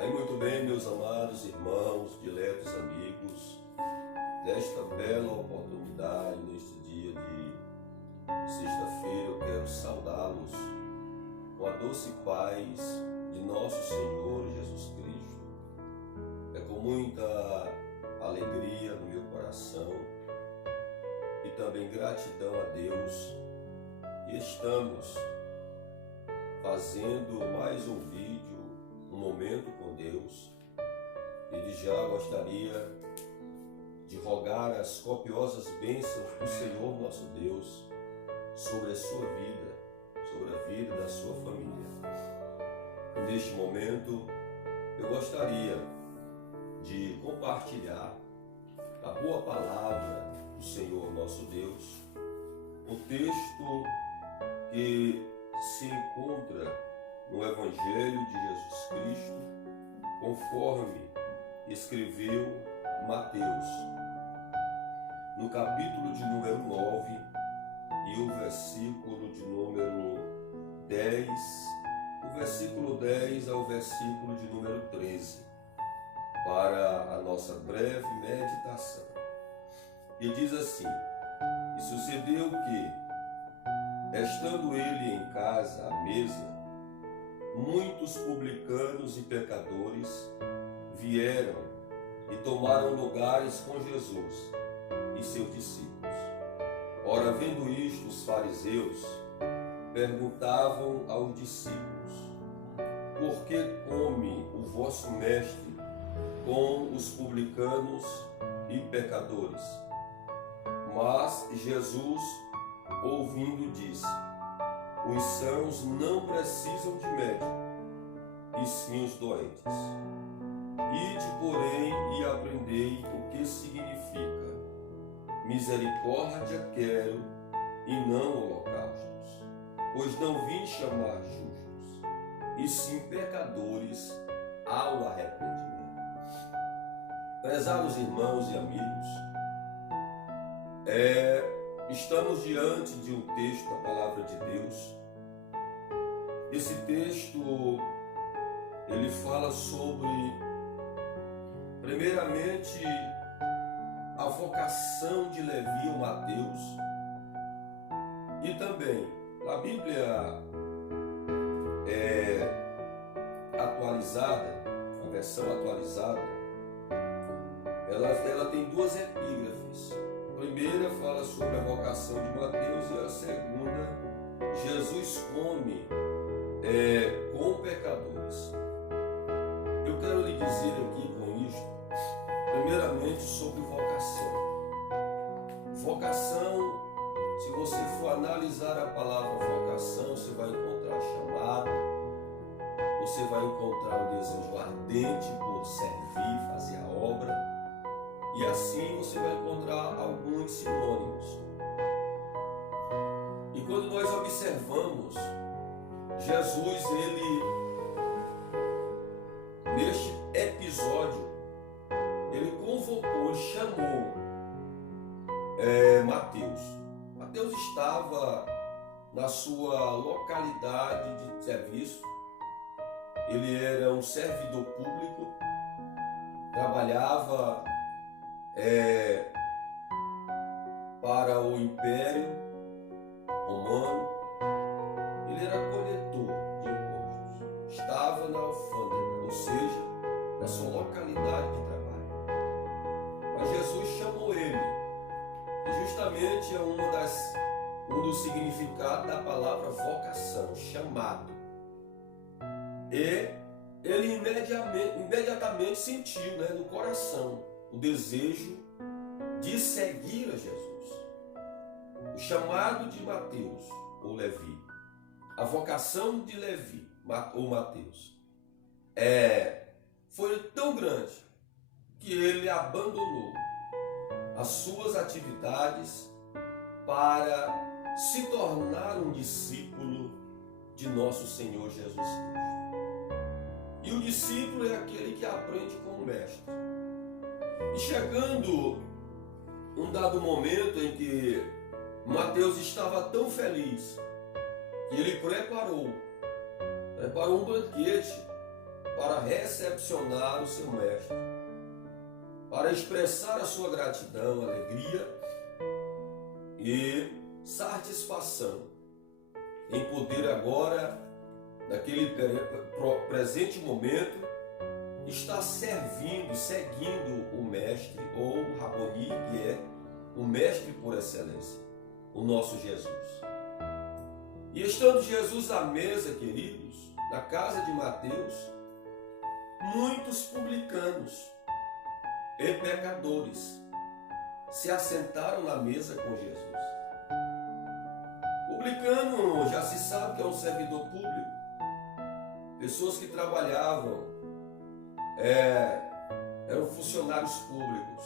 Aí muito bem, meus amados irmãos, diletos amigos, nesta bela oportunidade, neste dia de sexta-feira, eu quero saudá-los com a doce paz de nosso Senhor Jesus Cristo. É com muita alegria no meu coração e também gratidão a Deus que estamos fazendo mais um vídeo, um momento com Deus. E já gostaria de rogar as copiosas bênçãos do Senhor nosso Deus sobre a sua vida, sobre a vida da sua família. Neste momento, eu gostaria de compartilhar a boa palavra do Senhor nosso Deus, o texto que se encontra no Evangelho de Jesus Cristo, conforme escreveu Mateus, no capítulo de número 9 e o versículo de número 10, o versículo 10 ao versículo de número 13, para a nossa breve meditação. E diz assim: E sucedeu que, estando ele em casa à mesa, muitos publicanos e pecadores vieram e tomaram lugares com Jesus e seus discípulos. Ora, vendo isto, os fariseus perguntavam aos discípulos: Por que come o vosso mestre com os publicanos e pecadores? Mas Jesus, ouvindo, disse: Os sãos não precisam de médico, e sim os doentes. Ide, porém, e aprendei o que significa: misericórdia quero e não holocaustos, pois não vim chamar justos, e sim pecadores ao arrependimento. Prezados irmãos e amigos, estamos diante de um texto da Palavra de Deus. Esse texto, ele fala sobre, primeiramente, a vocação de Levi ou Mateus, e também a Bíblia atualizada, a versão atualizada, ela tem duas epígrafes. A primeira fala sobre a vocação de Mateus e a segunda, Jesus come com pecadores. Eu quero lhe dizer aqui com isto, primeiramente, sobre vocação. Vocação, se você for analisar a palavra vocação, você vai encontrar chamado, você vai encontrar um desejo ardente por servir, fazer a obra, e assim você vai encontrar alguns sinônimos. E quando nós observamos, Jesus, neste episódio, ele convocou, ele chamou Mateus. Mateus estava na sua localidade de serviço, ele era um servidor público, trabalhava para o Império Romano, ele era coletor de impostos, estava na alfândega, ou seja, na sua localidade de trabalho. Mas Jesus chamou ele, e justamente é um dos significados da palavra vocação, chamado. E ele imediatamente sentiu, no coração, o desejo de seguir a Jesus. O chamado de Mateus, ou Levi, a vocação de Levi, ou Mateus, foi tão grande que ele abandonou as suas atividades para se tornar um discípulo de nosso Senhor Jesus Cristo. E o discípulo é aquele que aprende com o mestre. E chegando um dado momento em que Mateus estava tão feliz que ele preparou um banquete para recepcionar o seu mestre, para expressar a sua gratidão, alegria e satisfação em poder agora, naquele presente momento, estar servindo, seguindo o mestre ou o Raboni, que é o mestre por excelência, o nosso Jesus. E estando Jesus à mesa, queridos, na casa de Mateus, muitos publicanos e pecadores se assentaram na mesa com Jesus. Publicano já se sabe que é um servidor público, pessoas que trabalhavam, eram funcionários públicos.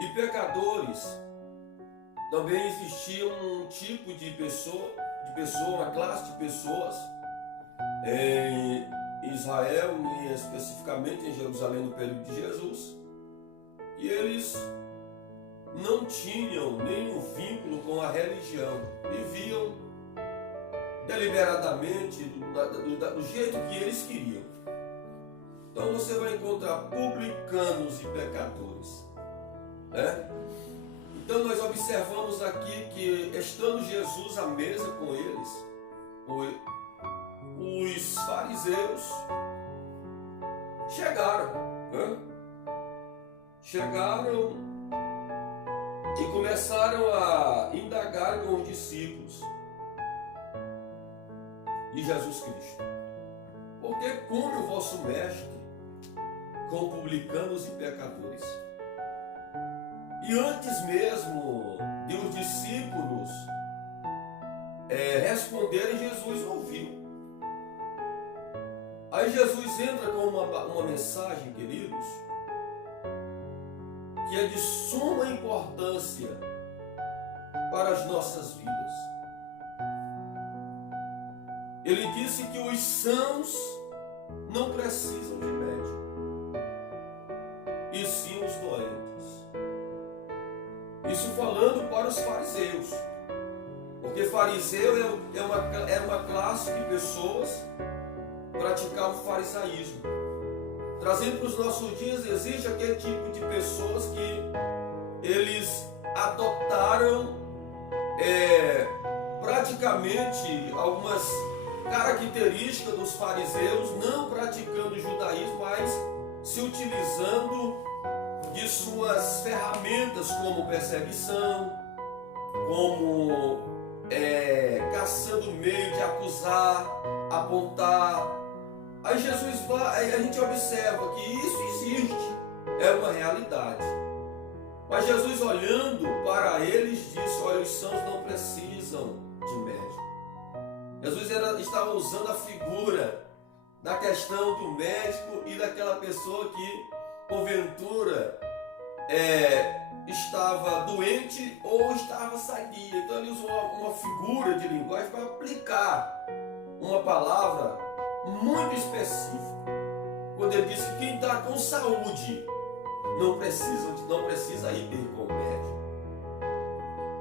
E pecadores, também existia um tipo de pessoa, uma classe de pessoas em Israel e especificamente em Jerusalém no período de Jesus, e eles não tinham nenhum vínculo com a religião, viviam deliberadamente do jeito que eles queriam. Então você vai encontrar publicanos e pecadores, né? Então nós observamos aqui que, estando Jesus à mesa com eles, os fariseus chegaram, né? Chegaram e começaram a indagar com os discípulos de Jesus Cristo: por que come o vosso mestre com publicanos e pecadores? E antes mesmo de os discípulos responderem, Jesus ouviu. Aí Jesus entra com uma mensagem, queridos, que é de suma importância para as nossas vidas. Ele disse que os sãos não precisam de médico, e sim os doentes. Isso falando para os fariseus, porque fariseu é uma classe de pessoas que praticavam o farisaísmo. Trazendo para os nossos dias, existe aquele tipo de pessoas que eles adotaram praticamente algumas características dos fariseus, não praticando o judaísmo, mas se utilizando de suas ferramentas como perseguição, como caçando meio de acusar, apontar. Aí Jesus vai, a gente observa que isso existe, é uma realidade. Mas Jesus, olhando para eles, disse: olha, os sãos não precisam de médico. Jesus estava usando a figura da questão do médico e daquela pessoa que, porventura, estava doente ou estava sadia. Então ele usou uma figura de linguagem para aplicar uma palavra muito específica, quando ele disse que quem está com saúde não precisa ir ter com o médico.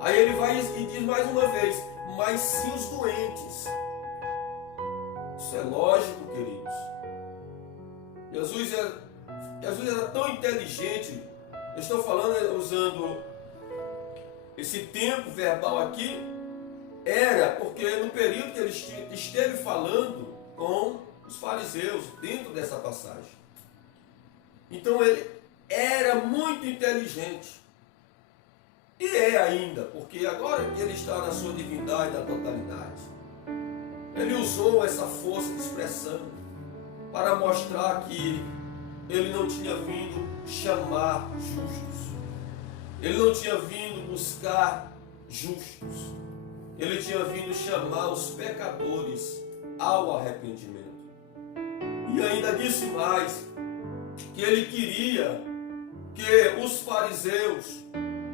Aí ele vai e diz mais uma vez: mas sim os doentes. Isso é lógico, queridos. Jesus era tão inteligente. Eu estou falando, usando esse tempo verbal aqui, era porque no período que ele esteve falando com os fariseus, dentro dessa passagem. Então ele era muito inteligente. E é ainda, porque agora que ele está na sua divindade, na totalidade, ele usou essa força de expressão para mostrar que ele não tinha vindo chamar justos, ele não tinha vindo buscar justos, ele tinha vindo chamar os pecadores ao arrependimento. E ainda disse mais, que ele queria que os fariseus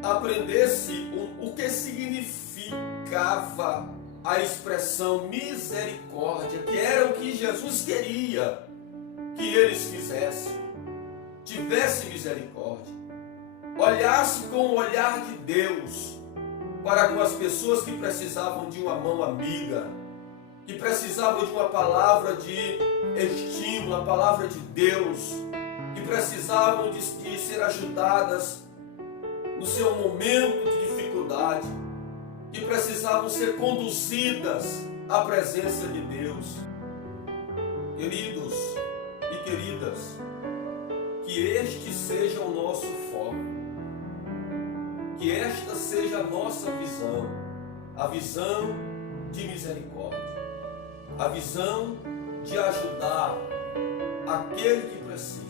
aprendessem o que significava a expressão misericórdia, que era o que Jesus queria que eles fizessem. Tivesse misericórdia, olhasse com o olhar de Deus para com as pessoas que precisavam de uma mão amiga, que precisavam de uma palavra de estímulo, a palavra de Deus, que precisavam de ser ajudadas no seu momento de dificuldade, que precisavam ser conduzidas à presença de Deus. Queridos e queridas, que este seja o nosso foco, que esta seja a nossa visão, a visão de misericórdia, a visão de ajudar aquele que precisa.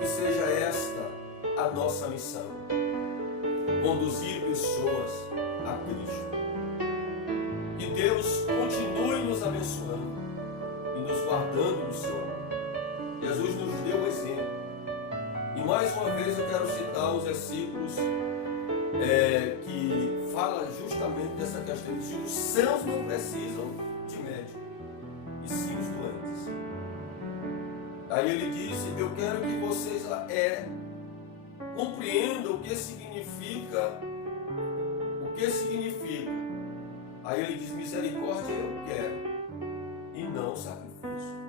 Que seja esta a nossa missão, conduzir pessoas a Cristo. Que Deus continue nos abençoando e nos guardando no seu amor. Jesus nos deu o exemplo. E mais uma vez eu quero citar os versículos que fala justamente dessa questão de que os sãos não precisam de médico, e sim os doentes. Aí ele disse: eu quero que vocês compreendam o que significa. Aí ele diz: misericórdia eu quero, e não sacrifício.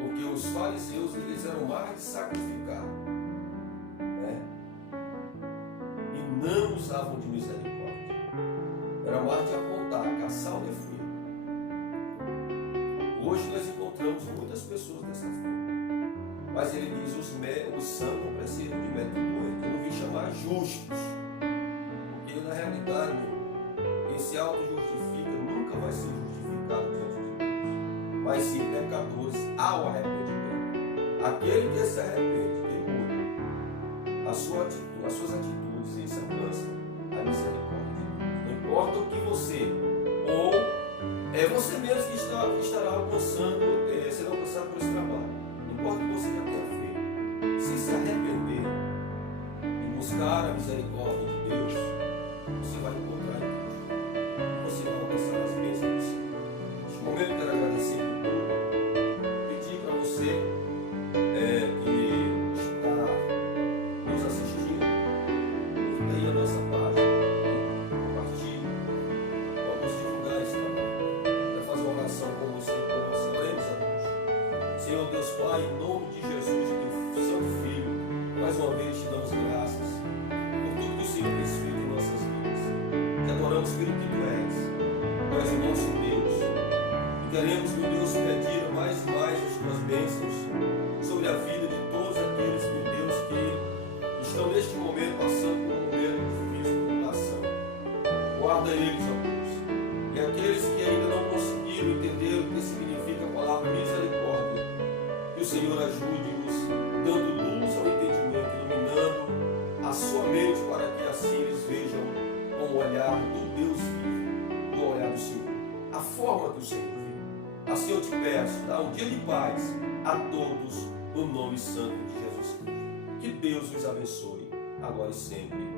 Porque os fariseus, eles eram mais de sacrificar, né? E não usavam de misericórdia. Era mais de apontar, caçar o defeito. Hoje nós encontramos muitas pessoas dessa forma. Mas ele diz: os sãos não precisam de médico doente. Eu não vim chamar justos. Porque na realidade, quem se auto-justifica nunca vai ser justificado diante de Deus. Mas sim pecadores ao arrependimento. Aquele que se arrepende, que muda as suas atitudes e se alcança a misericórdia de Deus. Não importa o que você, ou é você mesmo que estará alcançando, será alcançado por esse trabalho. Não importa o que você já tenha feito. Se arrepender e buscar a misericórdia de Deus, você vai encontrar em Deus. Você vai alcançar as bênçãos do Senhor. Neste momento eu quero agradecer por tudo. Pedir para você que está nos assistindo, curta aí a nossa página, compartilhe, vamos divulgar esse trabalho. Quero fazer uma oração com você. Oremos a Deus. Senhor Deus Pai, em nome de Jesus, teu Santo Filho, mais uma vez te damos graças por tudo que o Senhor tem feito em nossas vidas. Te adoramos pelo que tu és. Tu és o nosso Deus. E queremos, meu Deus, pedir mais e mais as tuas bênçãos sobre a vida de todos aqueles, meu Deus, que estão neste momento passando por um momento difícil de tribulação. Guarda eles, ó Deus. E aqueles que ainda não conseguiram entender o que significa a palavra misericórdia, que o Senhor ajude-os, dando luz ao entendimento, iluminando a sua mente para que assim eles vejam com o olhar do Deus vivo, do olhar do Senhor, a forma do Senhor vive. Assim eu te peço, dá um dia de paz a todos, no nome santo de Jesus Cristo. Que Deus os abençoe, agora e sempre.